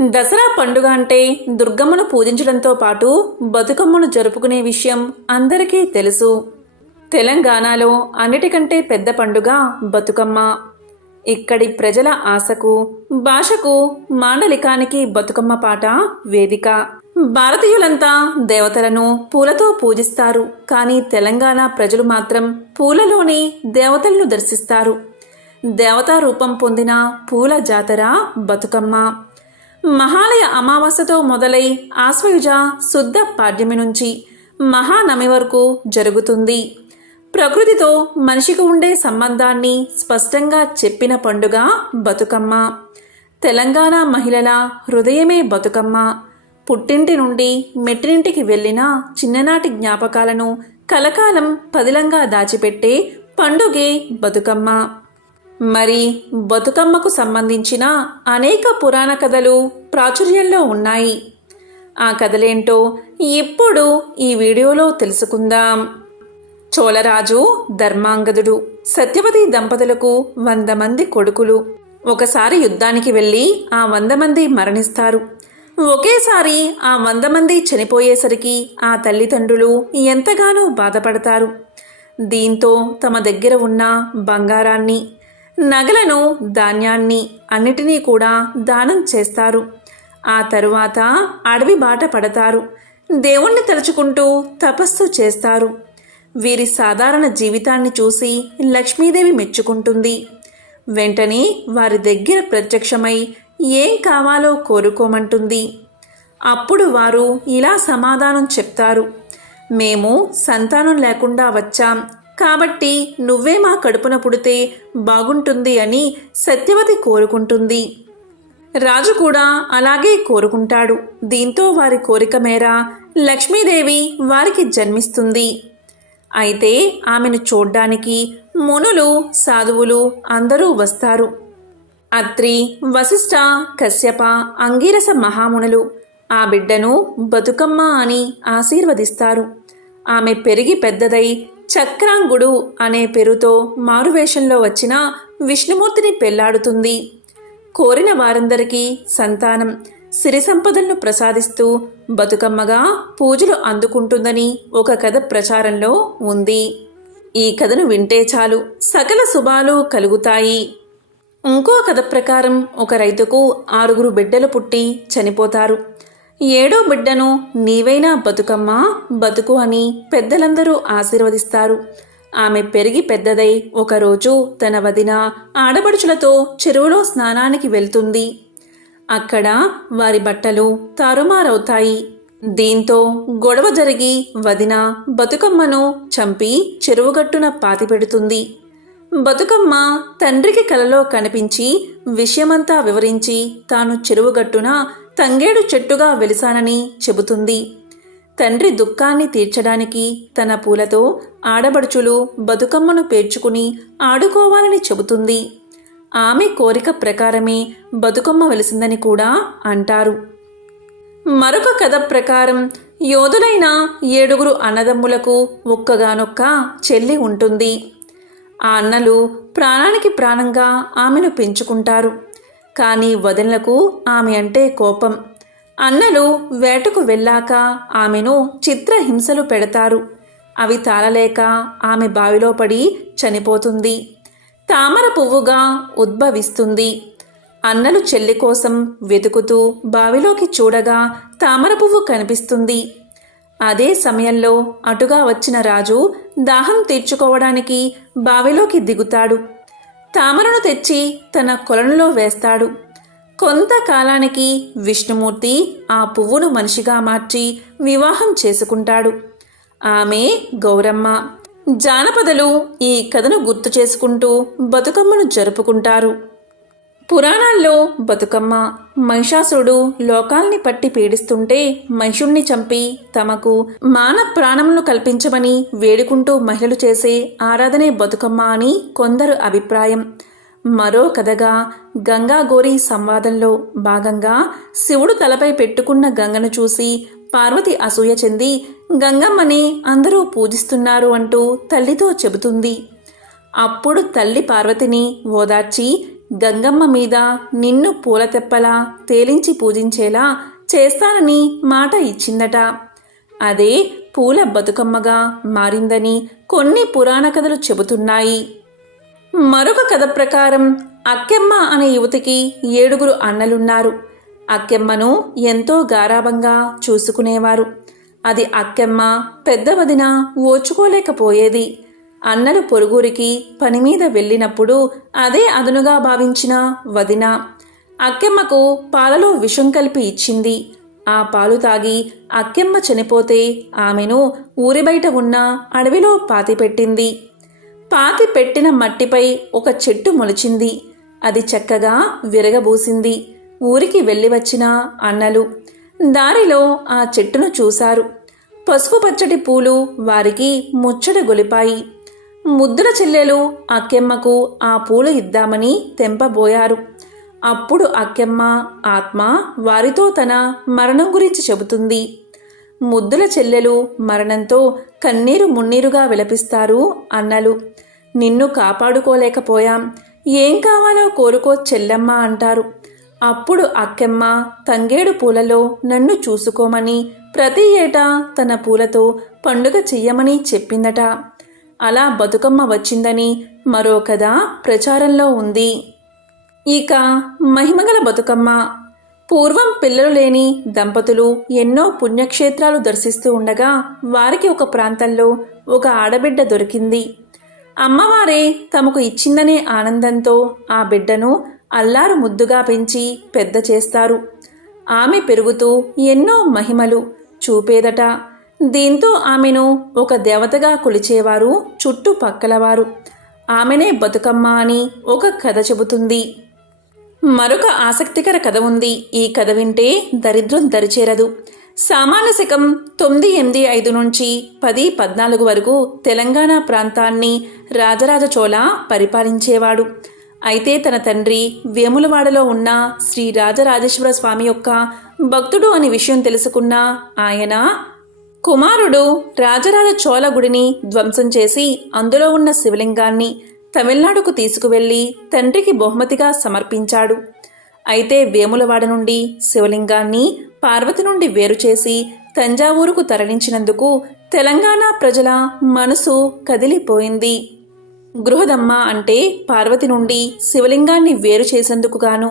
దసరా పండుగ అంటే దుర్గమ్మను పూజించడంతో పాటు బతుకమ్మను జరుపుకునే విషయం అందరికీ తెలుసు. తెలంగాణలో అన్నిటికంటే పెద్ద పండుగ బతుకమ్మ. ఇక్కడి ప్రజల ఆశకు భాషకు మాండలికానికి బతుకమ్మ పాట వేదిక. భారతీయులంతా దేవతలను పూలతో పూజిస్తారు. కానీ తెలంగాణ ప్రజలు మాత్రం పూలలోని దేవతలను దర్శిస్తారు. దేవతా రూపం పొందిన పూల జాతర బతుకమ్మ. మహాలయ అమావాస్యతో మొదలై ఆశ్వయుజ శుద్ధ పాడ్యమి నుంచి మహానమి వరకు జరుగుతుంది. ప్రకృతితో మనిషికి ఉండే సంబంధాన్ని స్పష్టంగా చెప్పిన పండుగ బతుకమ్మ. తెలంగాణ మహిళల హృదయమే బతుకమ్మ. పుట్టింటి నుండి మెట్టినింటికి వెళ్ళిన చిన్ననాటి జ్ఞాపకాలను కలకాలం పదిలంగా దాచిపెట్టే పండుగే బతుకమ్మ. మరి బతుకమ్మకు సంబంధించిన అనేక పురాణ కథలు ప్రాచుర్యంలో ఉన్నాయి. ఆ కథలేంటో ఇప్పుడు ఈ వీడియోలో తెలుసుకుందాం. చోళరాజు ధర్మాంగదుడు సత్యవతి దంపతులకు వంద మంది కొడుకులు. ఒకసారి యుద్ధానికి వెళ్ళి ఆ వంద మంది మరణిస్తారు. ఒకేసారి ఆ వంద మంది చనిపోయేసరికి ఆ తల్లిదండ్రులు ఎంతగానో బాధపడతారు. దీంతో తమ దగ్గర ఉన్న బంగారాన్ని నగలను ధాన్యాన్ని అన్నిటినీ కూడా దానం చేస్తారు. ఆ తరువాత అడవి బాట పడతారు. దేవుణ్ణి తలుచుకుంటూ తపస్సు చేస్తారు. వీరి సాధారణ జీవితాన్ని చూసి లక్ష్మీదేవి మెచ్చుకుంటుంది. వెంటనే వారి దగ్గర ప్రత్యక్షమై ఏం కావాలో కోరుకోమంటుంది. అప్పుడు వారు ఇలా సమాధానం చెప్తారు. మేము సంతానం లేకుండా వచ్చాం. కాబట్టి నువ్వే మా కడుపున పుడితే బాగుంటుంది అని సత్యవతి కోరుకుంటుంది. రాజు కూడా అలాగే కోరుకుంటాడు. దీంతో వారి కోరిక మేర లక్ష్మీదేవి వారికి జన్మిస్తుంది. అయితే ఆమెను చూడ్డానికి మునులు సాధువులు అందరూ వస్తారు. అత్రి వశిష్ఠ కశ్యప అంగీరస మహామునులు ఆ బిడ్డను బతుకమ్మ అని ఆశీర్వదిస్తారు. ఆమె పెరిగి పెద్దదై చక్రాంగుడు అనే పేరుతో మారువేషంలో వచ్చిన విష్ణుమూర్తిని పెళ్ళాడుతుంది. కోరిన వారందరికీ సంతానం సిరి సంపదలను ప్రసాదిస్తూ బతుకమ్మగా పూజలు అందుకుంటుందని ఒక కథ ప్రచారంలో ఉంది. ఈ కథను వింటే చాలు సకల శుభాలు కలుగుతాయి. ఇంకో కథ ప్రకారం ఒక రైతుకు ఆరుగురు బిడ్డలు పుట్టి చనిపోతారు. ఏడో బిడ్డను నీవైనా బతుకమ్మ బతుకు అని పెద్దలందరూ ఆశీర్వదిస్తారు. ఆమె పెరిగి పెద్దదై ఒకరోజు తన వదిన ఆడపడుచులతో చెరువులో స్నానానికి వెళ్తుంది. అక్కడ వారి బట్టలు తారుమారవుతాయి. దీంతో గొడవ జరిగి వదిన బతుకమ్మను చంపి చెరువుగట్టున పాతిపెడుతుంది బతుకమ్మ తండ్రికి కలలో కనిపించి విషయమంతా వివరించి తాను చెరువుగట్టున తంగేడు చెట్టుగా వెలిసానని చెబుతుంది. తండ్రి దుఃఖాన్ని తీర్చడానికి తన పూలతో ఆడబడుచులు బతుకమ్మను పేర్చుకుని ఆడుకోవాలని చెబుతుంది. ఆమె కోరిక ప్రకారమే బతుకమ్మ వెలిసిందని కూడా అంటారు. మరొక కథ ప్రకారం యోధులైన ఏడుగురు అన్నదమ్ములకు ఒక్కగానొక్క చెల్లి ఉంటుంది. ఆ అన్నలు ప్రాణానికి ప్రాణంగా ఆమెను పెంచుకుంటారు. కానీ వదినలకు ఆమె అంటే కోపం. అన్నలు వేటకు వెళ్ళాక ఆమెను చిత్రహింసలు పెడతారు. అవి తాళలేక ఆమె బావిలో పడి చనిపోతుంది. తామర పువ్వుగా ఉద్భవిస్తుంది. అన్నలు చెల్లి కోసం వెతుకుతూ బావిలోకి చూడగా తామర పువ్వు కనిపిస్తుంది. అదే సమయంలో అటుగా వచ్చిన రాజు దాహం తీర్చుకోవడానికి బావిలోకి దిగుతాడు. తామరను తెచ్చి తన కొలనులో వేస్తాడు. కొంతకాలానికి విష్ణుమూర్తి ఆ పువ్వును మనిషిగా మార్చి వివాహం చేసుకుంటాడు. ఆమె గౌరమ్మ. జానపదలు ఈ కథను గుర్తు చేసుకుంటూ బతుకమ్మను జరుపుకుంటారు. పురాణాల్లో బతుకమ్మ మహిషాసురుడు లోకాల్ని పట్టి పీడిస్తుంటే మహిషుణ్ణి చంపి తమకు మాన ప్రాణమును కల్పించమని వేడుకుంటూ మహిళలు చేసే ఆరాధనే బతుకమ్మ అని కొందరు అభిప్రాయం. మరో కథగా గంగాగోరి సంవాదంలో భాగంగా శివుడు తలపై పెట్టుకున్న గంగను చూసి పార్వతి అసూయ చెంది గంగమ్మని అందరూ పూజిస్తున్నారు అంటూ తల్లితో చెబుతుంది. అప్పుడు తల్లి పార్వతిని ఓదార్చి గంగమ్మ మీద నిన్ను పూల తెప్పలా తేలించి పూజించేలా చేస్తానని మాట ఇచ్చిందట. అదే పూల బతుకమ్మగా మారిందని కొన్ని పురాణ కథలు చెబుతున్నాయి. మరొక కథ ప్రకారం అక్కెమ్మ అనే యువతికి ఏడుగురు అన్నలున్నారు. అక్కెమ్మను ఎంతో గారాభంగా చూసుకునేవారు. అది అక్కెమ్మ పెద్ద వదిన ఓచుకోలేకపోయేది. అన్నలు పొరుగురికి పని మీద వెళ్ళినప్పుడు అదే అదునుగా భావించిన వదిన. అక్కెమ్మకు పాలలో విషం కలిపి ఇచ్చింది. ఆ పాలు తాగి అక్కెమ్మ చనిపోతే ఆమెను ఊరి బయట ఉన్న అడవిలో పాతిపెట్టింది పాతి పెట్టిన మట్టిపై ఒక చెట్టు మొలిచింది. అది చక్కగా విరగబూసింది. ఊరికి వెళ్ళి వచ్చిన అన్నలు దారిలో ఆ చెట్టును చూశారు. పసుపు పచ్చటి పూలు వారికి ముచ్చట గొలిపాయి. ముద్దుల చెల్లెలు అక్కెమ్మకు ఆ పూలు ఇద్దామని తెంపబోయారు. అప్పుడు అక్కెమ్మ ఆత్మ వారితో తన మరణం గురించి చెబుతుంది. ముద్దుల చెల్లెలు మరణంతో కన్నీరు మున్నీరుగా విలపిస్తారు అన్నలు. నిన్ను కాపాడుకోలేకపోయాం. ఏం కావాలో కోరుకో చెల్లెమ్మ అంటారు. అప్పుడు అక్కెమ్మ తంగేడు పూలలో నన్ను చూసుకోమని ప్రతి ఏటా తన పూలతో పండుగ చెయ్యమని చెప్పిందట. అలా బతుకమ్మ వచ్చిందని మరో కథ ప్రచారంలో ఉంది. ఇక మహిమగల బతుకమ్మ. పూర్వం పిల్లలు లేని దంపతులు ఎన్నో పుణ్యక్షేత్రాలు దర్శిస్తూ ఉండగా వారికి ఒక ప్రాంతంలో ఒక ఆడబిడ్డ దొరికింది. అమ్మవారే తమకు ఇచ్చిందనే ఆనందంతో ఆ బిడ్డను అల్లారు ముద్దుగా పెంచి పెద్ద చేస్తారు. ఆమె పెరుగుతూ ఎన్నో మహిమలు చూపేదట. దీంతో ఆమెను ఒక దేవతగా కొలిచేవారు చుట్టుపక్కలవారు. ఆమెనే బతుకమ్మ అని ఒక కథ చెబుతుంది. మరొక ఆసక్తికర కథ ఉంది. ఈ కథ వింటే దరిద్రం దరిచేరదు. సామాన్య శకం తొమ్మిది ఎనిమిది ఐదు నుంచి పది పద్నాలుగు వరకు తెలంగాణ ప్రాంతాన్ని రాజరాజ చోళ పరిపాలించేవాడు. అయితే తన తండ్రి వేములవాడలో ఉన్న శ్రీ రాజరాజేశ్వర స్వామి యొక్క భక్తుడు అనే విషయం తెలుసుకున్న ఆయన కుమారుడు రాజరాజ చోళ గుడిని ధ్వంసం చేసి అందులో ఉన్న శివలింగాన్ని తమిళనాడుకు తీసుకువెళ్ళి తండ్రికి బహుమతిగా సమర్పించాడు. అయితే వేములవాడ నుండి శివలింగాన్ని పార్వతి నుండి వేరు చేసి తంజావూరుకు తరలించినందుకు తెలంగాణ ప్రజల మనసు కదిలిపోయింది. గృహదమ్మ అంటే పార్వతి నుండి శివలింగాన్ని వేరు చేసేందుకు గాను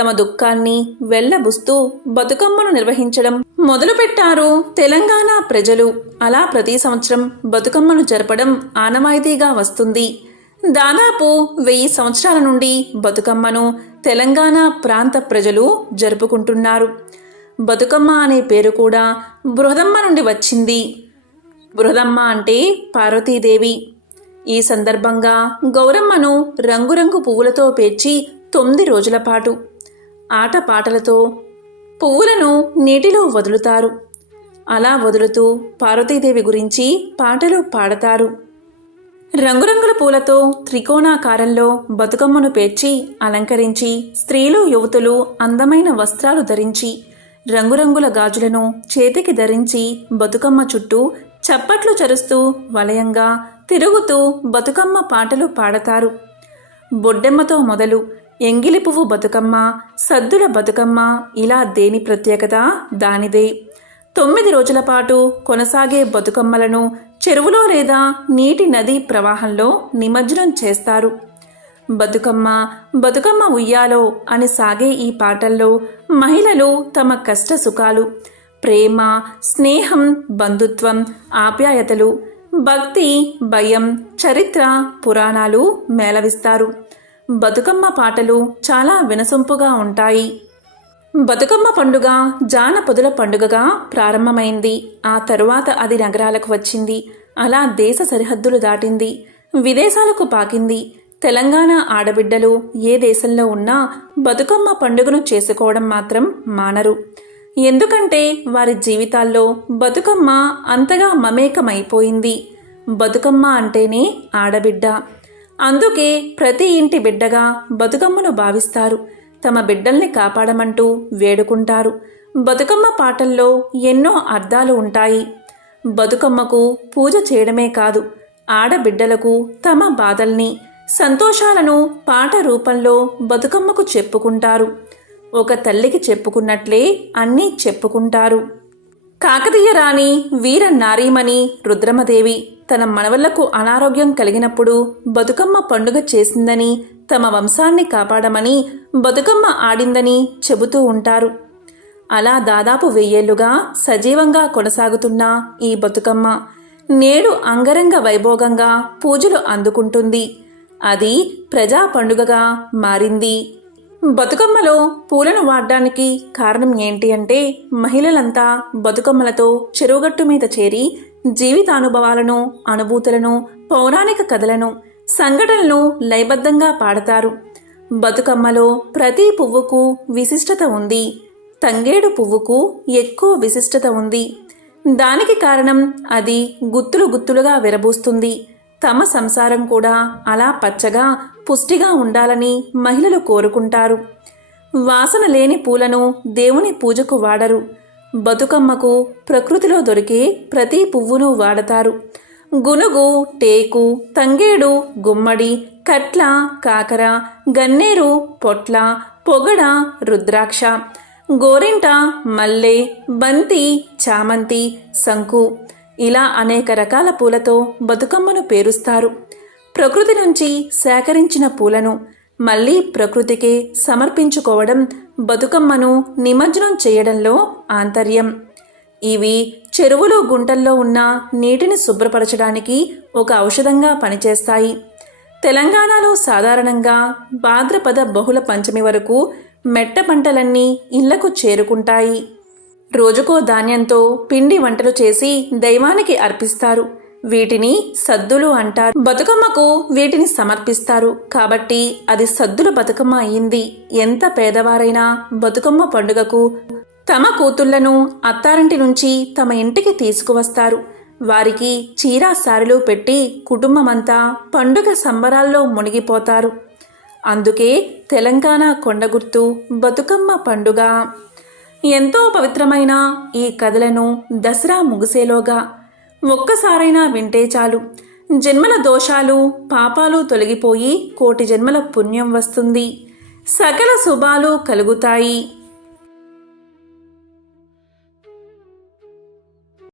తమ దుఃఖాన్ని వెళ్ళబుస్తూ బతుకమ్మను నిర్వహించడం మొదలుపెట్టారు తెలంగాణ ప్రజలు. అలా ప్రతి సంవత్సరం బతుకమ్మను జరపడం ఆనవాయితీగా వస్తుంది. దాదాపు వెయ్యి సంవత్సరాల నుండి బతుకమ్మను తెలంగాణ ప్రాంత ప్రజలు జరుపుకుంటున్నారు. బతుకమ్మ అనే పేరు కూడా బృహదమ్మ నుండి వచ్చింది. బృహదమ్మ అంటే పార్వతీదేవి. ఈ సందర్భంగా గౌరమ్మను రంగురంగు పువ్వులతో పేర్చి తొమ్మిది రోజుల పాటు ఆటపాటలతో పువ్వులను నీటిలో వదులుతారు. అలా వదులుతూ పార్వతీదేవి గురించి పాటలు పాడతారు. రంగురంగుల పూలతో త్రికోణాకారంలో బతుకమ్మను పేర్చి అలంకరించి స్త్రీలు యువతులు అందమైన వస్త్రాలు ధరించి రంగురంగుల గాజులను చేతికి ధరించి బతుకమ్మ చుట్టూ చప్పట్లు చరుస్తూ వలయంగా తిరుగుతూ బతుకమ్మ పాటలు పాడతారు. బొడ్డెమ్మతో మొదలు ఎంగిలి పువ్వు బతుకమ్మ సద్దుల బతుకమ్మ ఇలా దేని ప్రత్యేకత? దానిదే. తొమ్మిది రోజుల పాటు కొనసాగే బతుకమ్మలను చెరువులో లేదా నీటి నది ప్రవాహంలో నిమజ్జనం చేస్తారు. బతుకమ్మ బతుకమ్మ ఉయ్యాలో అని సాగే ఈ పాటల్లో మహిళలు తమ కష్ట సుఖాలు ప్రేమ స్నేహం బంధుత్వం ఆప్యాయతలు భక్తి భయం చరిత్ర పురాణాలు మేళవిస్తారు. బతుకమ్మ పాటలు చాలా వినసొంపుగా ఉంటాయి. బతుకమ్మ పండుగ జానపదుల పండుగగా ప్రారంభమైంది. ఆ తరువాత అది నగరాలకు వచ్చింది. అలా దేశ సరిహద్దులు దాటింది. విదేశాలకు పాకింది. తెలంగాణ ఆడబిడ్డలు ఏ దేశంలో ఉన్నా బతుకమ్మ పండుగను చేసుకోవడం మాత్రం మానరు. ఎందుకంటే వారి జీవితాల్లో బతుకమ్మ అంతగా మమేకమైపోయింది. బతుకమ్మ అంటేనే ఆడబిడ్డ. అందుకే ప్రతి ఇంటి బిడ్డగా బతుకమ్మను భావిస్తారు. తమ బిడ్డల్ని కాపాడమంటూ వేడుకుంటారు. బతుకమ్మ పాటల్లో ఎన్నో అర్థాలు ఉంటాయి. బతుకమ్మకు పూజ చేయడమే కాదు ఆడబిడ్డలకు తమ బాధల్ని సంతోషాలను పాట రూపంలో బతుకమ్మకు చెప్పుకుంటారు. ఒక తల్లికి చెప్పుకున్నట్లే అన్నీ చెప్పుకుంటారు. కాకతీయ రాణి వీర నారీమణి రుద్రమదేవి తన మనవళ్ళకు అనారోగ్యం కలిగినప్పుడు బతుకమ్మ పండుగ చేసిందని తమ వంశాన్ని కాపాడమని బతుకమ్మ ఆడిందని చెబుతూ ఉంటారు. అలా దాదాపు వెయ్యేళ్ళుగా సజీవంగా కొనసాగుతున్న ఈ బతుకమ్మ నేడు అంగరంగ వైభోగంగా పూజలు అందుకుంటుంది. అది ప్రజా పండుగగా మారింది. బతుకమ్మలో పూలను వాడడానికి కారణం ఏంటి అంటే మహిళలంతా బతుకమ్మలతో చెరువుగట్టు మీద చేరి జీవితానుభవాలను అనుభూతులను పౌరాణిక కథలను సంఘటనలను లయబద్ధంగా పాడతారు. బతుకమ్మలో ప్రతి పువ్వుకు విశిష్టత ఉంది. తంగేడు పువ్వుకు ఎక్కువ విశిష్టత ఉంది. దానికి కారణం అది గుత్తులు గుత్తులుగా విరబూస్తుంది. తమ సంసారం కూడా అలా పచ్చగా పుష్టిగా ఉండాలని మహిళలు కోరుకుంటారు. వాసన లేని పూలను దేవుని పూజకు వాడరు. బతుకమ్మకు ప్రకృతిలో దొరికే ప్రతి పువ్వును వాడతారు. గునుగు టేకు తంగేడు గుమ్మడి కట్ల కాకర గన్నేరు పొట్ల పొగడ రుద్రాక్ష గోరింట మల్లె బంతి చామంతి శంకు ఇలా అనేక రకాల పూలతో బతుకమ్మను పేరుస్తారు. ప్రకృతి నుంచి సేకరించిన పూలను మళ్ళీ ప్రకృతికే సమర్పించుకోవడం బతుకమ్మను నిమజ్జనం చేయడంలో ఆంతర్యం. ఇవి చెరువులు గుంటల్లో ఉన్న నీటిని శుభ్రపరచడానికి ఒక ఔషధంగా పనిచేస్తాయి. తెలంగాణలో సాధారణంగా భాద్రపద బహుళ పంచమి వరకు మెట్ట పంటలన్నీ ఇళ్ళకు చేరుకుంటాయి. రోజుకో ధాన్యంతో పిండి వంటలు చేసి దైవానికి అర్పిస్తారు. వీటిని సద్దులు అంటారు. బతుకమ్మకు వీటిని సమర్పిస్తారు. కాబట్టి అది సద్దుల బతుకమ్మ అయింది. ఎంత పేదవారైనా బతుకమ్మ పండుగకు తమ కూతుళ్ళను అత్తారింటి నుంచి తమ ఇంటికి తీసుకువస్తారు. వారికి చీరా సారెలు పెట్టి కుటుంబమంతా పండుగ సంబరాల్లో మునిగిపోతారు. అందుకే తెలంగాణ కొండగుర్తు బతుకమ్మ పండుగ. ఎంతో పవిత్రమైన ఈ కథలను దసరా ముగిసేలోగా ఒక్కసారైనా వింటే చాలు. జన్మల దోషాలు పాపాలు తొలగిపోయి కోటి జన్మల పుణ్యం వస్తుంది. సకల శుభాలు కలుగుతాయి.